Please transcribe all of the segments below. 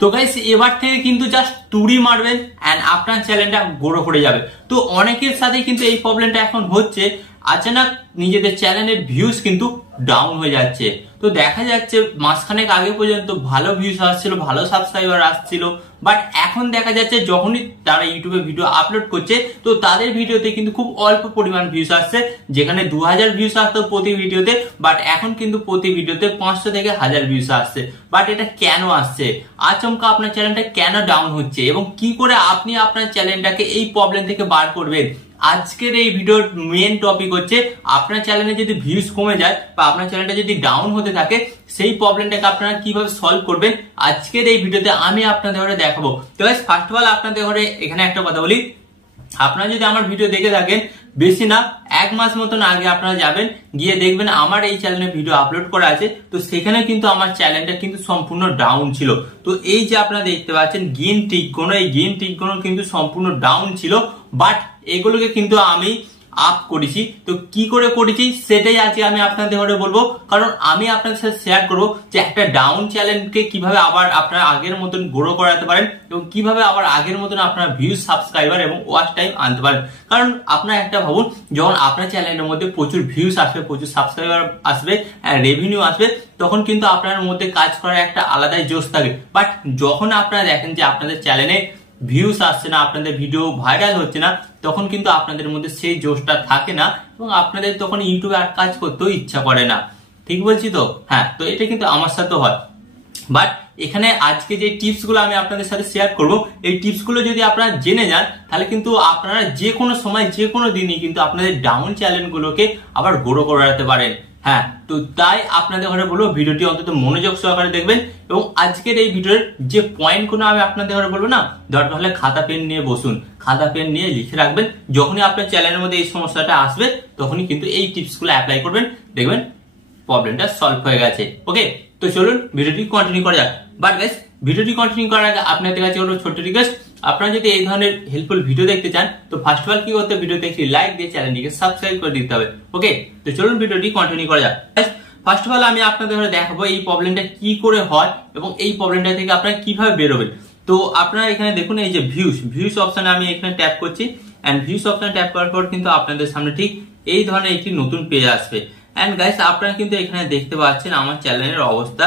তো গাইস এবার থেকে কিন্তু জাস্ট তুড়ি মারবেন এন্ড আপনার চ্যানেলটা গ্রো করে যাবে। তো অনেকের সাথে কিন্তু এই প্রবলেমটা এখন হচ্ছে, আচানক নিজেদের চ্যানেলের ভিউজ কিন্তু ডাউন হয়ে যাচ্ছে। তো দেখা যাচ্ছে মাসখানেক আগে পর্যন্ত ভালো ভিউজ আসছিল, ভালো সাবস্ক্রাইবার আসছিল, বাট এখন দেখা যাচ্ছে যখনই তারা ইউটিউবে ভিডিও আপলোড করছে তো তাদের ভিডিওতে কিন্তু খুব অল্প পরিমাণ ভিউজ আসছে। যেখানে 2000 ভিউজ আসতো প্রতি ভিডিওতে, বাট এখন কিন্তু প্রতি ভিডিওতে 500 থেকে 1000 ভিউজ আসছে। বাট এটা কেন আসছে? আচমকা আপনার চ্যানেলটা কেন ডাউন হচ্ছে এবং কি করে আপনি আপনার চ্যানেলটাকে এই প্রবলেম থেকে বার করবেন? আজকের এই ভিডিওর মেন টপিক হচ্ছে আপনার চ্যানেলে যদি ভিউজ কমে যায় বা আপনার চ্যানেলটা যদি ডাউন হতে থাকে, সেই প্রবলেমটাকে আপনারা কিভাবে সলভ করবেন আজকের এই ভিডিওতে আমি আপনাদের ঘরে দেখাবো। তো গাইস ফার্স্ট অফ অল আপনাদের ঘরে এখানে একটা কথা বলি, আপনারা যদি আমার ভিডিও দেখে থাকেন বেশি না 1 মাস মতন আগে আপনারা যাবেন, গিয়ে দেখবেন আমার এই চ্যানেলে ভিডিও আপলোড করা আছে। তো সেখানে কিন্তু আমার চ্যানেলটা কিন্তু সম্পূর্ণ ডাউন ছিল। তো এই যে আপনারা দেখতে পাচ্ছেন গ্রিন টিক কোন, এই গ্রিন টিক কোন কিন্তু সম্পূর্ণ ডাউন ছিল, বাট এগুলোকে কিন্তু আমি আপ করেছি। তো কি করে করেছি সেটাই আজকে আমি আপনাদের ঘরে বলবো, কারণ আমি আপনাদের সাথে শেয়ার করবো যে একটা ডাউন চ্যানেলকে কিভাবে আবার আপনারা আগের মতন গ্রো করাতে পারেন এবং কিভাবে আবার আগের মতন আপনারা ভিউজ, সাবস্ক্রাইবার এবং ওয়াচ টাইম আনতে পারেন। কারণ আপনারা একটা ভাবুন, যখন আপনার চ্যানেলের মধ্যে প্রচুর ভিউজ আসবে, প্রচুর সাবস্ক্রাইবার আসবে, রেভিনিউ আসবে, তখন কিন্তু আপনার মধ্যে কাজ করার একটা আলাদাই জোশ থাকে। বাট যখন আপনারা দেখেন যে আপনাদের চ্যানেলে ভিউজ আসছে না, আপনাদের ভিডিও ভাইরাল হচ্ছে না, তখন কিন্তু আপনাদের মধ্যে সেই জোশটা থাকে না এবং আপনাদের তখন ইউটিউবে আর কাজ করতেও ইচ্ছা করে না। ঠিক বলছি তো? হ্যাঁ, তো এটা কিন্তু আমার সাথে হয়। বাট এখানে আজকে যে টিপস গুলো আমি আপনাদের সাথে শেয়ার করব, এই টিপস গুলো যদি আপনারা জেনে যান তাহলে কিন্তু আপনারা যে কোনো সময় যে কোনো দিনই কিন্তু আপনাদের ডাউন চ্যানেল গুলোকে আবার গ্রো করাতে পারেন। হ্যাঁ, তো তাই আপনাদের ঘরে বলবো ভিডিওটি অন্তত মনোযোগ সহকারে দেখবেন এবং আজকের এই ভিডিওর যে পয়েন্ট গুলো আমি আপনাদের ঘরে বলবো না, দরকার হলে খাতা পেন নিয়ে বসুন, খাতা পেন নিয়ে লিখে রাখবেন। যখনই আপনার চ্যানেলের মধ্যে এই সমস্যাটা আসবে তখনই কিন্তু এই টিপস গুলো অ্যাপ্লাই করবেন, দেখবেন প্রবলেমটা সলভ হয়ে গেছে। ওকে, তো চলুন ভিডিওটি কন্টিনিউ করা যাক। বাট গাইস ভিডিওটি কন্টিনিউ করার আগে আপনাদের কাছে একটা ছোট্ট রিকোয়েস্ট, আপনারা যদি এই ধরনের হেল্পফুল ভিডিও দেখতে চান তো ফার্স্ট অফ অল কি করতে হবে, ভিডিওতে একটি লাইক দিয়ে চ্যানেলটিকে সাবস্ক্রাইব করে দিতে হবে। ওকে, তো চলুন ভিডিওটি কন্টিনিউ করা যাক। ফার্স্ট অফ অল আমি আপনাদের দেখাবো এই প্রবলেমটা কি করে হয় এবং এই প্রবলেমটা থেকে আপনারা কিভাবে বেরোবেন। তো আপনারা এখানে দেখুন, এই যে ভিউস অপশনে আমি এখানে ট্যাপ করছি এন্ড ভিউস অপশনে ট্যাপ করার পর কিন্তু আপনাদের সামনে ঠিক এই ধরনের একটি নতুন পেজ আসবে। এন্ড গাইস আপনারা কিন্তু এখানে দেখতে পাচ্ছেন আমার চ্যানেলের অবস্থা,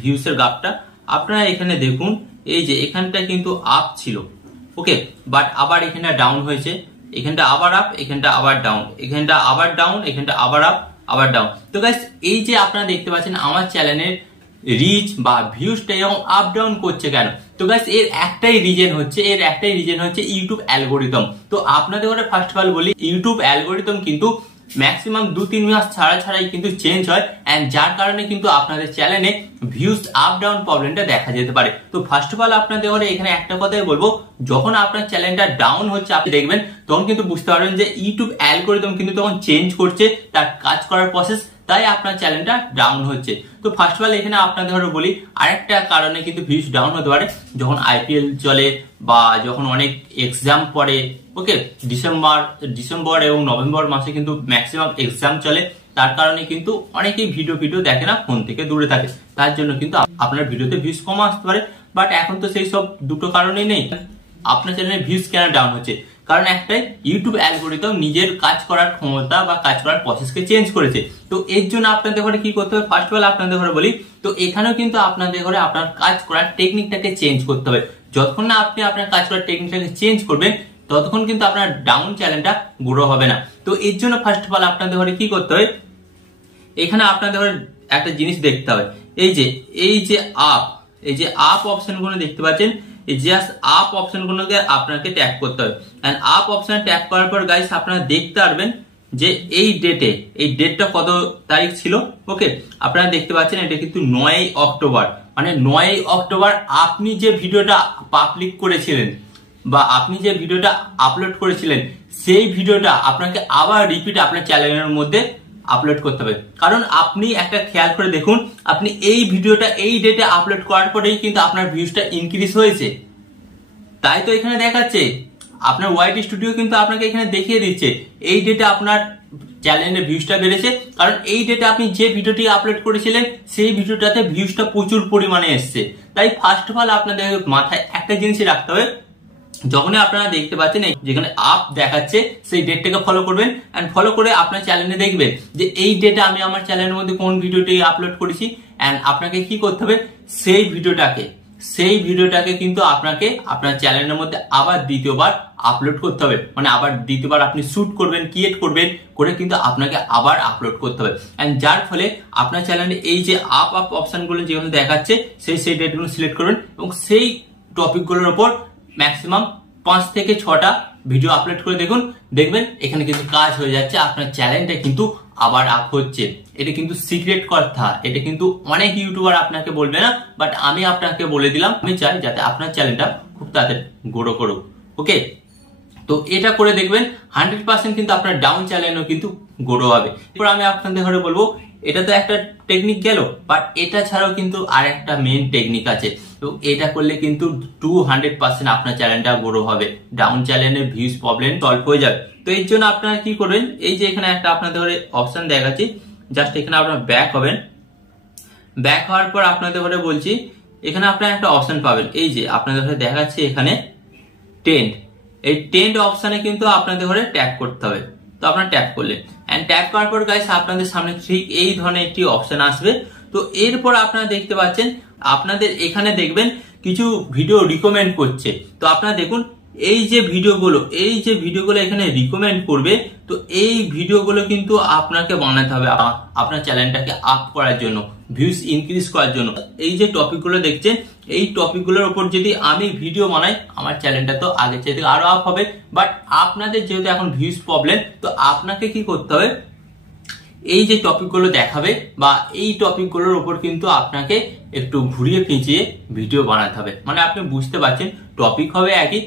ভিউসের গ্রাফটা। আপনারা এখানে দেখুন, এই যে এখানটা কিন্তু আপ ছিল, ওকে, বাট আবার এখানটা ডাউন হয়েছে, এখানটা আবার আপ, এখানটা আবার ডাউন, এখানটা আবার ডাউন, এখানটা আবার আপ, আবার ডাউন। তো গাইস এই যে আপনারা দেখতে পাচ্ছেন আমার চ্যানেলের রিচ বা ভিউজটা এরকম আপ ডাউন করছে কেন? তো গাইস এর একটাই রিজন হচ্ছে ইউটিউব অ্যালগোরিদম। তো আপনাদের ঘরে ফার্স্ট অফ অল বলি, ইউটিউব অ্যালগোরিদম কিন্তু ম্যাক্সিমাম 2-3 মাস ছাড়াই কিন্তু চেঞ্জ হয় এন্ড যার কারণে কিন্তু আপনাদের চ্যানেলে ভিউজ আপ ডাউন প্রবলেমটা দেখা যেতে পারে। তো ফার্স্ট অফ অল আপনাদের ঘরে এখানে একটা কথাই বলবো, যখন আপনার চ্যানেলটা ডাউন হচ্ছে আপনি দেখবেন তখন কিন্তু বুঝতে পারবেন যে ইউটিউব অ্যালগোরিদম কিন্তু তখন চেঞ্জ করছে তার কাজ করার প্রসেস, তাই আপনার চ্যানেলটা ডাউন হচ্ছে। তো ফার্স্ট অফ অল এখানে আপনাদের ঘরে বলি আরেকটা কারণে কিন্তু ভিউজ ডাউন হতে পারে, যখন আইপিএল চলে বা যখন অনেক এক্সাম পড়ে। ওকে, ডিসেম্বর এবং নভেম্বর মাসে কিন্তু ম্যাক্সিমাম এক্সাম চলে, তার কারণে কিন্তু অনেকেই ভিডিও দেখে না, ফোন থেকে দূরে থাকে, তার জন্য কিন্তু আপনার ভিডিওতে ভিউজ কম আসতে পারে। বাট এখন তো সেই সব দুটো কারণেই নেই। আপনার চ্যানেলে ভিউজ কেন ডাউন হচ্ছে? কারণ একটাই, ইউটিউব অ্যালগোরিদম নিজের কাজ করার ক্ষমতা বা কাজ করার প্রসেসকে চেঞ্জ করেছে। তো এর জন্য আপনাদের ঘরে কি করতে হবে, ফার্স্ট অফ অল আপনাদের ঘরে বলি, তো এখানেও কিন্তু আপনাদের ঘরে আপনার কাজ করার টেকনিকটাকে চেঞ্জ করতে হবে। যতক্ষণ না আপনি আপনার কাজ করার টেকনিকটাকে চেঞ্জ করবেন ততক্ষণ কিন্তু আপনার ডাউন চ্যানেলটা গ্রো হবে না। তো এর জন্য ফার্স্ট অফ অল আপনাদের ঘরে কি করতে হবে, এখানে আপনাদের ঘরে একটা জিনিস দেখতে হবে, এই যে আপ অপশন গুলো দেখতে পাচ্ছেন, জাস্ট আপ অপশন গুলোকে আপনাকে ট্যাপ করতে হবে। এন্ড আপ অপশনে ট্যাপ করার পর গাইস আপনারা দেখতে পারবেন যে এই ডেটটা কত তারিখ ছিল। ওকে, আপনারা দেখতে পাচ্ছেন এটা কিন্তু 9 অক্টোবর, মানে 9 অক্টোবর আপনি যে ভিডিওটা পাবলিক করেছিলেন বা আপনি যে ভিডিওটা আপলোড করেছিলেন সেই ভিডিওটা আপনাকে আবার রিপিট আপনার চ্যানেলের মধ্যে আপলোড করতে হবে। কারণ আপনি একটা খেয়াল করে দেখুন, আপনি এই ভিডিওটা এই ডেটে আপলোড করার পরেই কিন্তু আপনার ভিউজটা ইনক্রিজ হয়েছে, তাই তো এখানে দেখাচ্ছে। আপনার ওয়াইটি স্টুডিও কিন্তু আপনাকে এখানে দেখিয়ে দিচ্ছে এই ডেটে আপনার চ্যানেলের ভিউজটা বেড়েছে, কারণ এই ডেটে আপনি যে ভিডিওটি আপলোড করেছিলেন সেই ভিডিওটাতে ভিউজটা প্রচুর পরিমাণে এসছে। তাই ফার্স্ট অফ অল আপনাদের মাথায় একটা জিনিসই রাখতে হবে, যখনই আপনারা দেখতে পাচ্ছেন যেখানে আপ দেখাচ্ছে সেই ডেটটাকে ফলো করবেন, এন্ড ফলো করে আপনার চ্যানেলে দেখবেন যে এই ডেটে আমি আমার চ্যানেলের মধ্যে কোন ভিডিওটি আপলোড করেছি। এন্ড আপনাকে কি করতে হবে, সেই ভিডিওটাকে কিন্তু আপনাকে আপনার চ্যানেলের মধ্যে আবার দ্বিতীয়বার আপলোড করতে হবে, মানে আবার দ্বিতীয়বার আপনি শুট করবেন, ক্রিয়েট করবেন, করে কিন্তু আপনাকে আবার আপলোড করতে হবে। এন্ড যার ফলে আপনার চ্যানেলে এই যে আপ অপশনগুলো যেগুলো দেখাচ্ছে সেই ডেটগুলো সিলেক্ট করবেন এবং সেই টপিকগুলোর উপর ম্যাক্সিমাম 5 থেকে 6টা ভিডিও আপলোড করে দেখবেন এখানে কিন্তু কাজ হয়ে যাচ্ছে, আপনার চ্যানেলটা কিন্তু আবার আপ হচ্ছে। এটা কিন্তু সিক্রেট কথা, এটা কিন্তু অনেক ইউটিউবার আপনাকে বলবে না, বাট আমি আপনাকে বলে দিলাম। আমি চাই যাতে আপনার চ্যানেলটা খুব তাড়াতাড়ি গ্রো করুক। ওকে, তো এটা করে দেখবেন 100% কিন্তু আপনার ডাউন চ্যানেলও কিন্তু গ্রো হবে। এরপর আমি আপনাদের ঘরে বলবো, এটা তো একটা টেকনিক গেল, বাট এটা ছাড়াও কিন্তু আর একটা মেইন টেকনিক আছে। তো এটা করলে কিন্তু 200% আপনার চ্যানেলটা গ্রো হবে, ডাউন চ্যানেলের ভিউজ প্রবলেম সলভ হয়ে যাবে। তো এর জন্য আপনারা কি করবেন, এই যে এখানে একটা আপনাদের ঘরে অপশন দেখাচ্ছি, জাস্ট এখানে আপনারা ব্যাক হবেন। ব্যাক হওয়ার পর আপনাদের ঘরে বলছি, এখানে আপনারা একটা অপশন পাবেন, এই যে আপনাদের ঘরে দেখাচ্ছি এখানে ট্রেন্ড। এই ট্রেন্ড অপশনে কিন্তু আপনাদের ঘরে ট্যাপ করতে হবে। তো আপনারা ট্যাপ করলেন, এন্ড ট্যাপ করার পর গাইস আপনাদের সামনে ঠিক এই ধরনের একটি অপশন আসবে। তো এরপর আপনারা দেখতে পাচ্ছেন আপনাদের এখানে দেখবেন কিছু ভিডিও রিকমেন্ড করছে। তো আপনারা দেখুন এই যে ভিডিওগুলো এখানে রিকমেন্ড করবে, তো এই ভিডিওগুলো কিন্তু আপনাকে বানাতে হবে আপনার চ্যানেলটাকে আপ করার জন্য, ভিউজ ইনক্রিজ করার জন্য। এই যে টপিকগুলো দেখছেন, এই টপিকগুলোর উপর যদি আমি ভিডিও বানাই, আমার চ্যানেলটা তো আগের চাইতে আরো আপ হবে। বাট আপনাদের যেহেতু এখন ভিউজ প্রবলেম, তো আপনাকে কি করতে হবে, এই যে টপিকগুলো দেখাবে বা এই টপিকগুলোর উপর কিন্তু আপনাকে একটু ঘুরিয়ে পেঁচিয়ে ভিডিও বানাতে হবে। মানে আপনি বুঝতে পারছেন, টপিক হবে একই,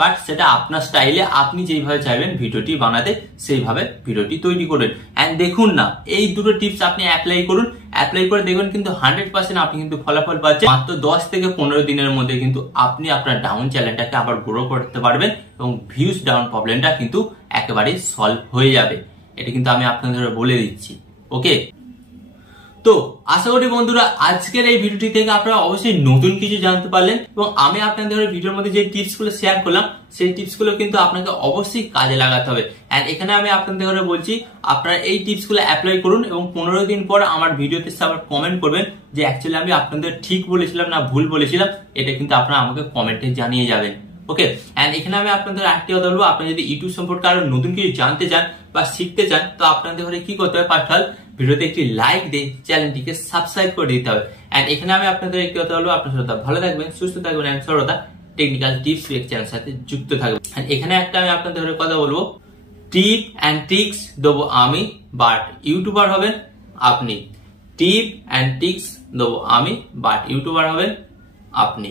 বাট সেটা আপনার স্টাইলে আপনি যেইভাবে চাইবেন ভিডিওটি বানাতে সেইভাবে ভিডিওটি তৈরি করবেন। এন্ড দেখুন না, এই দুটো টিপস আপনি অ্যাপ্লাই করুন, অ্যাপ্লাই করে দেখবেন কিন্তু 100% আপনি কিন্তু ফলাফল পাচ্ছেন। মাত্র 10 থেকে 15 দিনের মধ্যে কিন্তু আপনি আপনার ডাউন চ্যানেলটাকে আবার গ্রো করতে পারবেন এবং ভিউজ ডাউন প্রবলেমটা কিন্তু একেবারেই সলভ হয়ে যাবে। এটা কিন্তু আমি আপনাদের বলে দিচ্ছি। ওকে, তো আশা করি বন্ধুরা আজকের এই ভিডিওটি থেকে আপনারা অবশ্যই নতুন কিছু জানতে পারলেন এবং আমি আপনাদের ভিডিওর মধ্যে যে টিপস গুলো শেয়ার করলাম সেই টিপস গুলো কিন্তু আপনাকে অবশ্যই কাজে লাগাতে হবে। এন্ড এখানে আমি আপনাদের বলছি আপনারা এই টিপস গুলো অ্যাপ্লাই করুন এবং 15 দিন পর আমার ভিডিওতে আবার কমেন্ট করবেন যে অ্যাকচুয়ালি আমি আপনাদের ঠিক বলেছিলাম না ভুল বলেছিলাম। এটা কিন্তু আপনারা আমাকে কমেন্টে জানিয়ে যাবেন। ওকে, এন্ড এখানে আমি আপনাদের আরেকটি কথা বলবো, আপনি যদি ইউটিউব সম্পর্কে আরো নতুন কিছু জানতে চান বা শিখতে চান, তো আপনাদের ঘরে কি করতে হবে, ফার্স্ট অফ অল ভিডিওতে একটি লাইক দিয়ে চ্যানেলটিকে সাবস্ক্রাইব করে দিতে হবে। এন্ড এখানে আমি আপনাদের একটি কথা বলবো, আপনার সর্বদা ভালো থাকবেন, সুস্থ থাকবেন এন্ড সর্বদা টেকনিক্যাল টিপস চ্যানেলের সাথে যুক্ত থাকবেন। এন্ড এখানে একটা আমি আপনাদের ঘরে কথা বলবো, টিপ এন্ড ট্রিক্স দেবো আমি, বাট ইউটিউবার হবেন আপনি। টিপ এন্ড ট্রিক্স দেবো আমি, বাট ইউটিউবার হবেন আপনি।